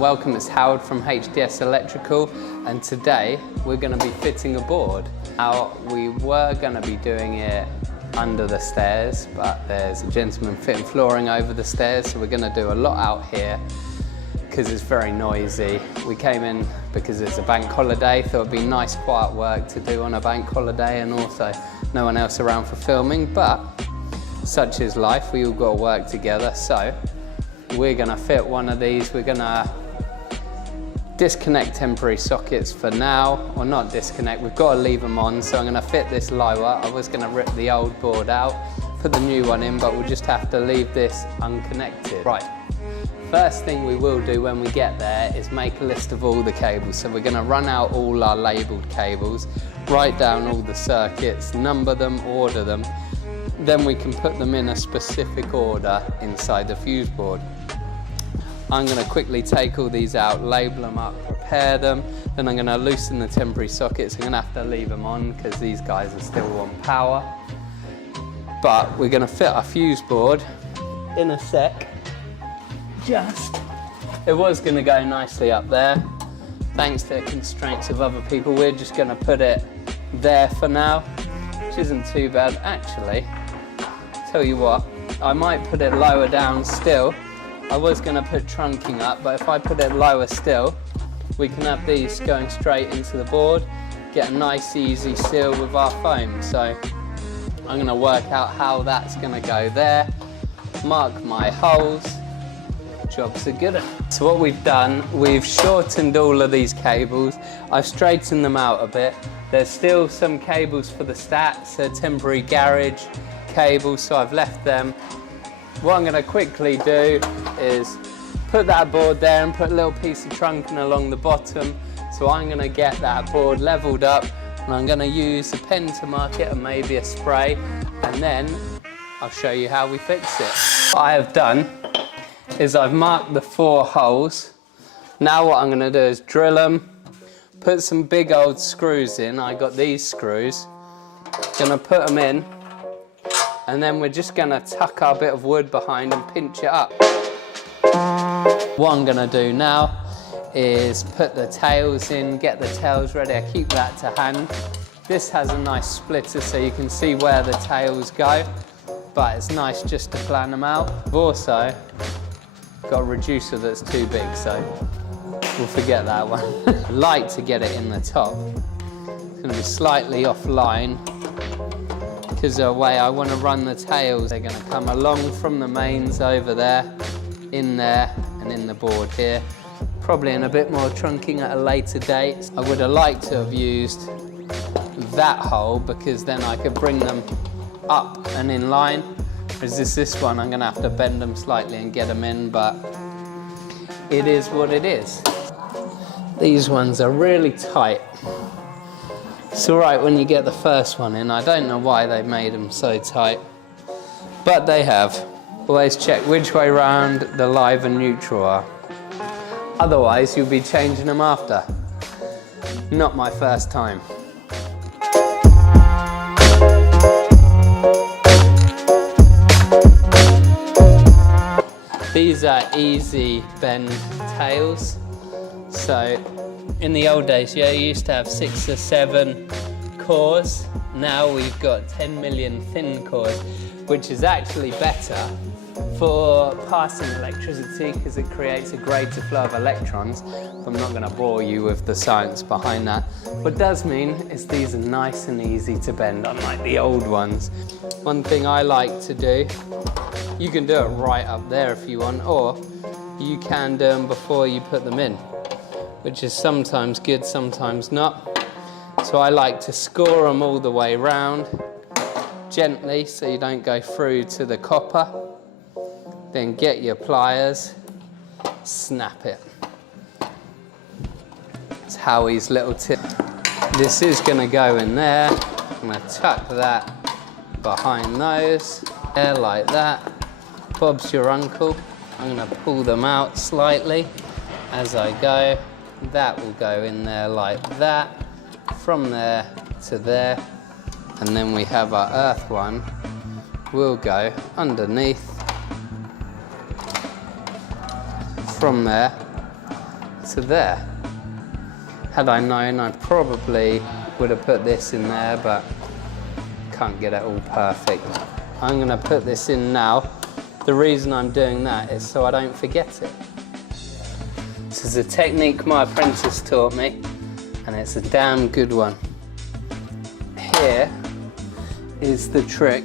Welcome, it's Howard from HDS Electrical, and today we're going to be fitting a board. Now, we were going to be doing it under the stairs, but there's a gentleman fitting flooring over the stairs, so we're going to do a lot out here because it's very noisy. We came in because it's a bank holiday, thought it'd be nice quiet work to do on a bank holiday, and also no one else around for filming, but such is life, we all got to work together. So we're going to fit one of these. We're going to disconnect temporary sockets for now, or not disconnect, we've got to leave them on. So I'm going to fit this lower. I was going to rip the old board out, put the new one in, but we'll just have to leave this unconnected. Right, first thing we will do when we get there is make a list of all the cables. So we're going to run out all our labelled cables, write down all the circuits, number them, order them, then we can put them in a specific order inside the fuse board. I'm going to quickly take all these out, label them up, prepare them, then I'm going to loosen the temporary sockets. I'm going to have to leave them on because these guys are still on power. But we're going to fit our fuse board in a sec. It was going to go nicely up there. Thanks to the constraints of other people, we're just going to put it there for now, which isn't too bad. Actually, tell you what, I might put it lower down still. I was going to put trunking up, but if I put it lower still, we can have these going straight into the board, get a nice easy seal with our foam. So I'm going to work out how that's going to go there, mark my holes, jobs are good. So what we've done, we've shortened all of these cables, I've straightened them out a bit. There's still some cables for the stats, so temporary garage cables, so I've left them. What I'm going to quickly do is put that board there and put a little piece of trunking along the bottom. So I'm going to get that board leveled up, and I'm going to use a pen to mark it and maybe a spray, and then I'll show you how we fix it. What I have done is I've marked the 4 holes. Now what I'm going to do is drill them, put some big old screws in. I got these screws, going to put them in, and then we're just going to tuck our bit of wood behind and pinch it up. What I'm going to do now is put the tails in, get the tails ready. I keep that to hand. This has a nice splitter so you can see where the tails go, but it's nice just to plan them out. I've also got a reducer that's too big, so we'll forget that one. I like to get it in the top. It's going to be slightly offline, because the way I want to run the tails, they're going to come along from the mains over there, in there, and in the board here. Probably in a bit more trunking at a later date. I would have liked to have used that hole, because then I could bring them up and in line. Whereas this one, I'm going to have to bend them slightly and get them in, but it is what it is. These ones are really tight. It's all right when you get the first one in. I don't know why they made them so tight, but they have. Always check which way round the live and neutral are. Otherwise, you'll be changing them after. Not my first time. These are easy bend tails. So in the old days, you used to have 6 or 7 cores. Now we've got 10 million thin cores, which is actually better for passing electricity because it creates a greater flow of electrons. I'm not going to bore you with the science behind that. What it does mean is these are nice and easy to bend, unlike the old ones. One thing I like to do, you can do it right up there if you want, or you can do them before you put them in, which is sometimes good, sometimes not. So I like to score them all the way round, gently, so you don't go through to the copper. Then get your pliers, snap it. It's Howie's little tip. This is going to go in there. I'm going to tuck that behind those, there like that. Bob's your uncle. I'm going to pull them out slightly as I go. That will go in there like that, from there to there, and then we have our earth one will go underneath from there to there. Had I known, I probably would have put this in there, but can't get it all perfect. I'm going to put this in now. The reason I'm doing that is so I don't forget it. This is a technique my apprentice taught me, and it's a damn good one. Here is the trick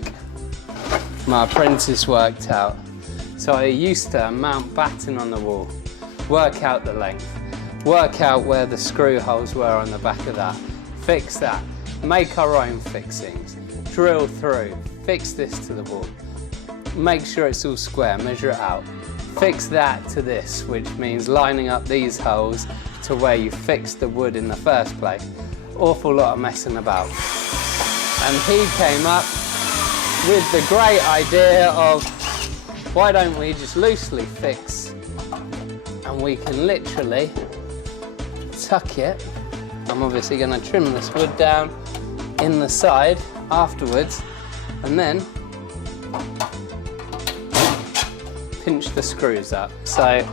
my apprentice worked out. So I used to mount batten on the wall, work out the length, work out where the screw holes were on the back of that, fix that, make our own fixings, drill through, fix this to the wall, make sure it's all square, measure it out, fix that to this, which means lining up these holes to where you fixed the wood in the first place. Awful lot of messing about. And he came up with the great idea of, why don't we just loosely fix, and we can literally tuck it. I'm obviously going to trim this wood down in the side afterwards, and then pinch the screws up. So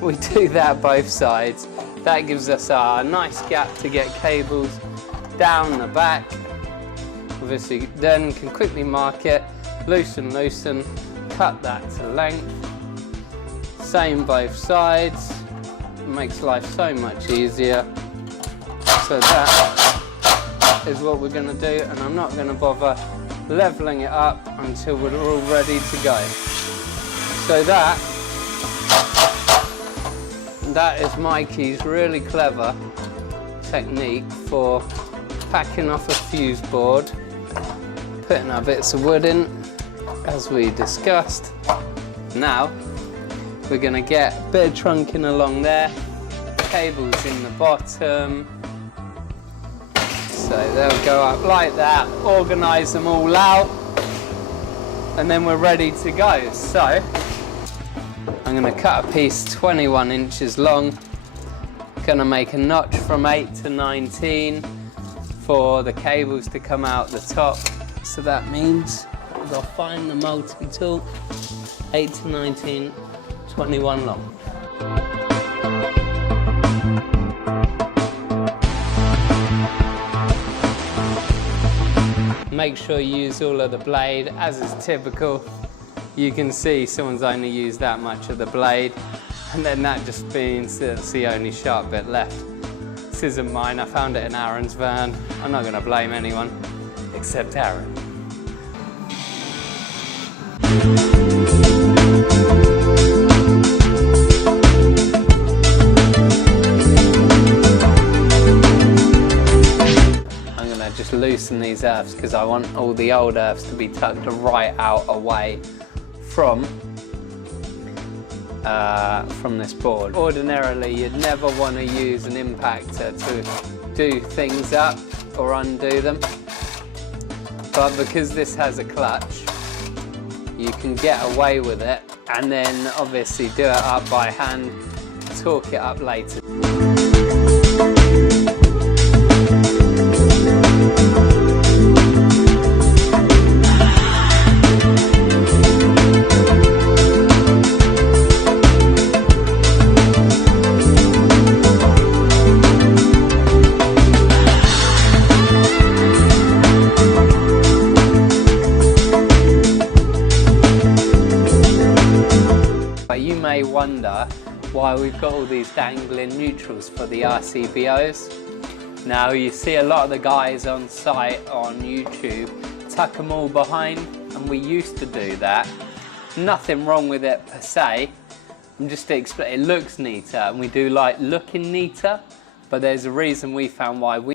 we do that both sides. That gives us a nice gap to get cables down the back. Obviously then can quickly mark it, loosen, cut that to length. Same both sides, makes life so much easier. So that is what we're going to do, and I'm not going to bother leveling it up until we're all ready to go. So that is Mikey's really clever technique for packing off a fuse board, putting our bits of wood in, as we discussed. Now we're going to get a bit of trunking along there, cables in the bottom, so they'll go up like that, organise them all out, and then we're ready to go. So I'm going to cut a piece 21 inches long, going to make a notch from 8 to 19 for the cables to come out the top. So that means I'll find the multi-tool, 8 to 19, 21 long. Make sure you use all of the blade, as is typical. You can see someone's only used that much of the blade, and then that just means that's the only sharp bit left. This isn't mine, I found it in Aaron's van. I'm not going to blame anyone except Aaron. I'm going to just loosen these earths because I want all the old earths to be tucked right out away from this board. Ordinarily, you'd never want to use an impactor to do things up or undo them, but because this has a clutch, you can get away with it, and then obviously do it up by hand, torque it up later. You may wonder why we've got all these dangling neutrals for the RCBOs. Now you see a lot of the guys on site on YouTube tuck them all behind, and we used to do that. Nothing wrong with it per se. I'm just explaining, it looks neater and we do like looking neater, but there's a reason we found why we